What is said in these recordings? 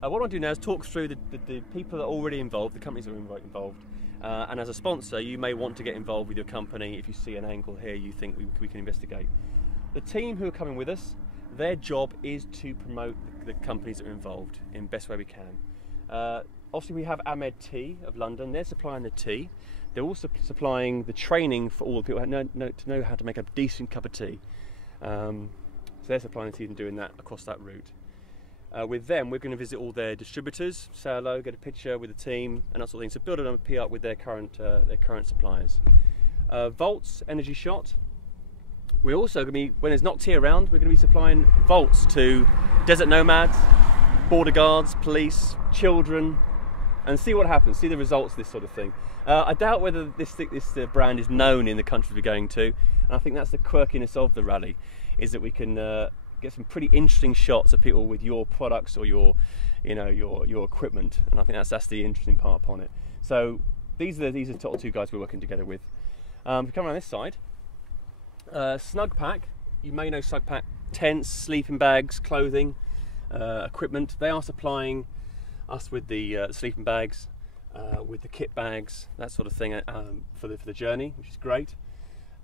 What I want to do now is talk through the people that are already involved, the companies that are involved. And as a sponsor, you may want to get involved with your company if you see an angle here you think we can investigate. The team who are coming with us, their job is to promote the companies that are involved in the best way we can. Obviously we have Ahmed Tea of London, they're supplying the tea. They're also supplying the training for all the people to know how to make a decent cup of tea. So they're supplying the tea and doing that across that route. With them, we're going to visit all their distributors, say hello, get a picture with the team, and that sort of thing. So build a PR with their current suppliers. Volts, Energy Shot. We're also going to be, when there's not tea around, we're going to be supplying volts to desert nomads, border guards, police, children, and see what happens, see the results of this sort of thing. I doubt whether this brand is known in the countries we're going to, and I think that's the quirkiness of the rally, is that we can get some pretty interesting shots of people with your products or your equipment, and I think that's the interesting part upon it. So these are the top two guys we're working together with. If we come around this side, Snugpak, you may know Snugpak tents, sleeping bags, clothing, equipment. They are supplying us with the sleeping bags, with the kit bags, that sort of thing for the journey, which is great.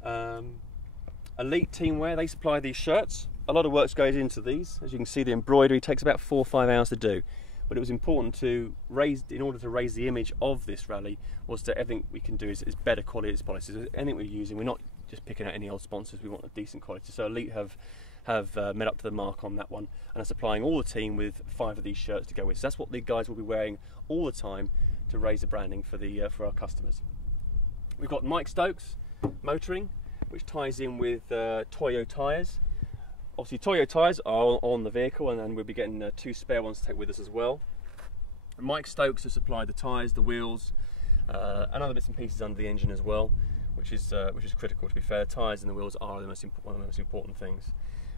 Elite Teamwear, they supply these shirts. A lot of work goes into these. As you can see, the embroidery takes about 4 or 5 hours to do. But it was important to in order to raise the image of this rally, was that everything we can do is better quality as possible. So anything we're using, we're not just picking out any old sponsors, we want a decent quality. So Elite have met up to the mark on that one and are supplying all the team with 5 of these shirts to go with. So that's what the guys will be wearing all the time to raise the branding for our customers. We've got Mike Stokes Motoring, which ties in with Toyo tyres. Obviously Toyo tyres are on the vehicle, and then we'll be getting 2 spare ones to take with us as well. Mike Stokes has supplied the tyres, the wheels, and other bits and pieces under the engine as well, which is critical. To be fair, the tyres and the wheels are one of the most important things.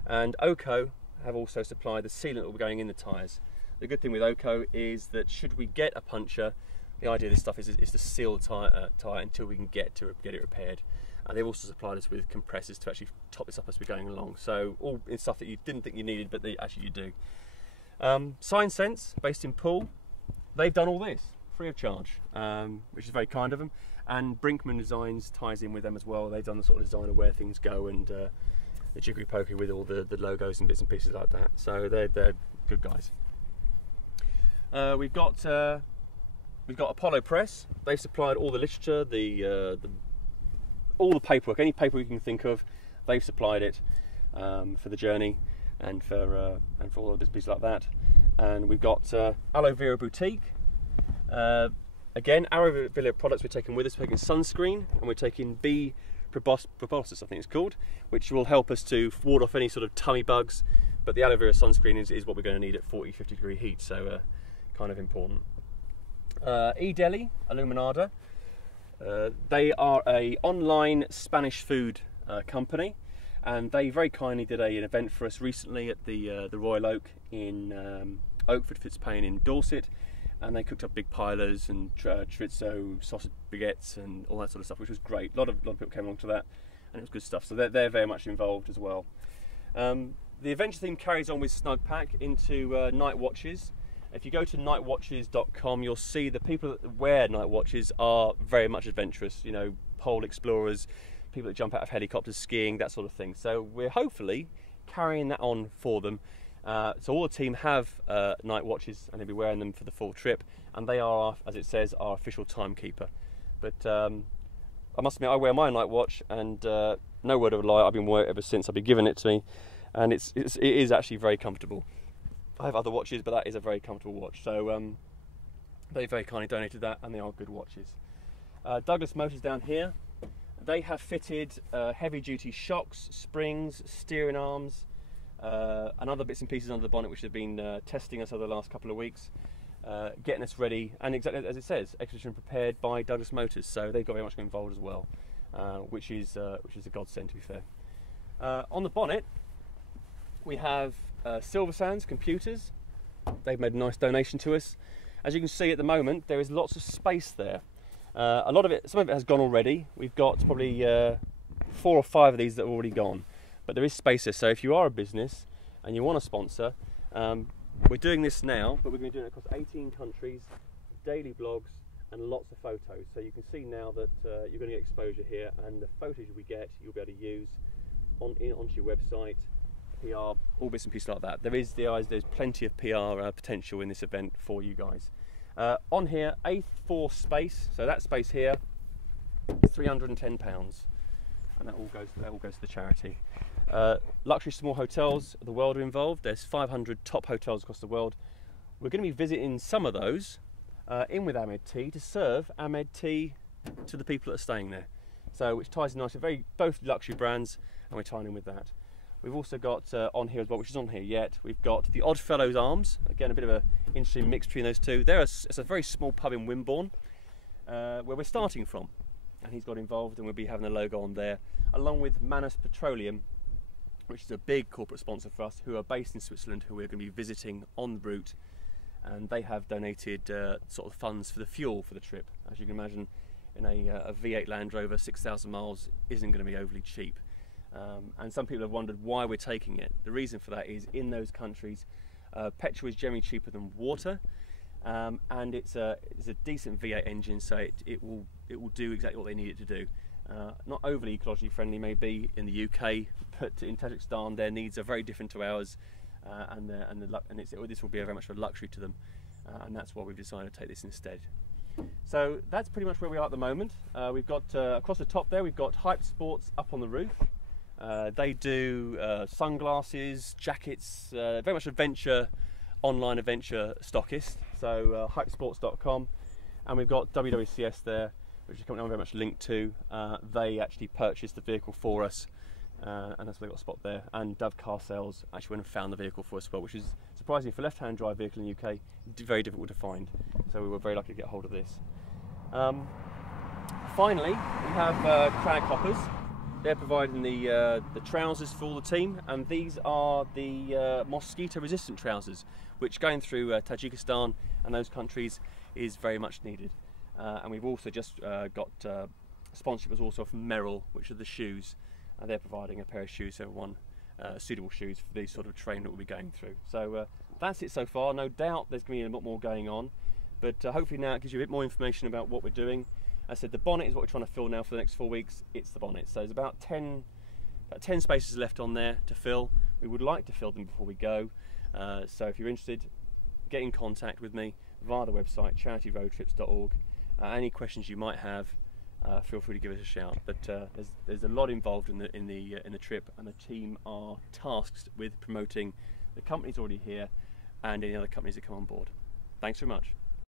And Oko have also supplied the sealant that will be going in the tyres. The good thing with Oko is that should we get a puncture, the idea of this stuff is to seal the tyre until we can get it repaired. And they've also supplied us with compressors to actually top this up as we're going along. So all it's stuff that you didn't think you needed, but actually you do. Sign Sense, based in Poole, they've done all this free of charge, which is very kind of them. And Brinkman Designs ties in with them as well. They've done the sort of design of where things go, and the jiggery pokery with all the logos and bits and pieces like that. So they're good guys. We've got Apollo Press. They've supplied all the literature, all the paperwork, any paperwork you can think of, they've supplied it for the journey and for all of this pieces like that. And we've got Aloe Vera Boutique. Again, Aloe Vera products we're taking with us. We're taking sunscreen, and we're taking bee proboscis, I think it's called, which will help us to ward off any sort of tummy bugs. But the aloe vera sunscreen is what we're going to need at 40-50 degree heat, so kind of important. E-Deli, Illuminada. They are an online Spanish food company, and they very kindly did an event for us recently at the Royal Oak in Oakford Fitzpaine in Dorset, and they cooked up big pilers and chorizo, sausage baguettes and all that sort of stuff, which was great. A lot of people came along to that, and it was good stuff. So they're very much involved as well. The adventure theme carries on with Snugpak into night watches. If you go to nightwatches.com, you'll see the people that wear night watches are very much adventurous, you know, pole explorers, people that jump out of helicopters, skiing, that sort of thing. So we're hopefully carrying that on for them. So all the team have night watches, and they'll be wearing them for the full trip, and they are, as it says, our official timekeeper. But I must admit, I wear my night watch, and no word of a lie, I've been wearing it ever since. I've been given it to me, and it is actually very comfortable. I have other watches, but that is a very comfortable watch. So they very kindly donated that, and they are good watches. Douglas Motors down here, they have fitted heavy-duty shocks, springs, steering arms, and other bits and pieces under the bonnet, which have been testing us over the last couple of weeks, getting us ready, and exactly as it says, expedition prepared by Douglas Motors. So they've got very much involved as well, which is a godsend, to be fair. On the bonnet, we have Silver Sands Computers. They've made a nice donation to us. As you can see at the moment, there is lots of space there. A lot of it, some of it has gone already. We've got probably 4 or 5 of these that have already gone, but there is space there. So if you are a business and you want to sponsor, We're doing this now, but we're going to be doing it across 18 countries, daily blogs, and lots of photos. So you can see now that you're going to get exposure here, and the photos we get, you'll be able to use onto your website, PR, all bits and pieces like that. There's plenty of PR potential in this event for you guys. On here, A4 space, so that space here is £310, and that all goes to the charity. Luxury small hotels of the world are involved. There's 500 top hotels across the world. We're going to be visiting some of those in with Ahmed Tea to serve Ahmed Tea to the people that are staying there. So which ties in nicely, both luxury brands, and we're tying in with that. We've also got on here as well, which is on here yet, we've got the Oddfellows Arms. Again, a bit of an interesting mix between those two. It's a very small pub in Wimborne, where we're starting from. And he's got involved, and we'll be having a logo on there, along with Manus Petroleum, which is a big corporate sponsor for us, who are based in Switzerland, who we're going to be visiting en route. And they have donated sort of funds for the fuel for the trip. As you can imagine, in a V8 Land Rover, 6,000 miles isn't going to be overly cheap. And some people have wondered why we're taking it. The reason for that is in those countries, petrol is generally cheaper than water, and it's a decent V8 engine, so it will do exactly what they need it to do. Not overly ecologically friendly maybe in the UK, but in Tajikistan their needs are very different to ours, and this will be very much a luxury to them, and that's why we've decided to take this instead. So that's pretty much where we are at the moment. We've got across the top there, we've got Hype Sports up on the roof. They do sunglasses, jackets, very much online adventure stockist. So hypesports.com, and we've got WWCS there, which is a company I'm very much linked to. They actually purchased the vehicle for us, and that's why they got a spot there. And Dove Car Sales actually went and found the vehicle for us as well, which is surprisingly for a left-hand drive vehicle in the UK, very difficult to find. So we were very lucky to get hold of this. Finally, we have Crag Hoppers. They're providing the trousers for all the team, and these are the mosquito-resistant trousers, which going through Tajikistan and those countries is very much needed. And we've also just got sponsorship was also from Merrill, which are the shoes. They're providing a pair of shoes, so everyone suitable shoes for the sort of terrain that we'll be going through. So that's it so far. No doubt there's going to be a lot more going on, but hopefully now it gives you a bit more information about what we're doing. As I said, the bonnet is what we're trying to fill now for the next 4 weeks. It's the bonnet. So there's about 10 spaces left on there to fill. We would like to fill them before we go. So if you're interested, get in contact with me via the website charityroadtrips.org. Any questions you might have, feel free to give us a shout. But there's a lot involved in the trip, and the team are tasked with promoting the companies already here and any other companies that come on board. Thanks very much.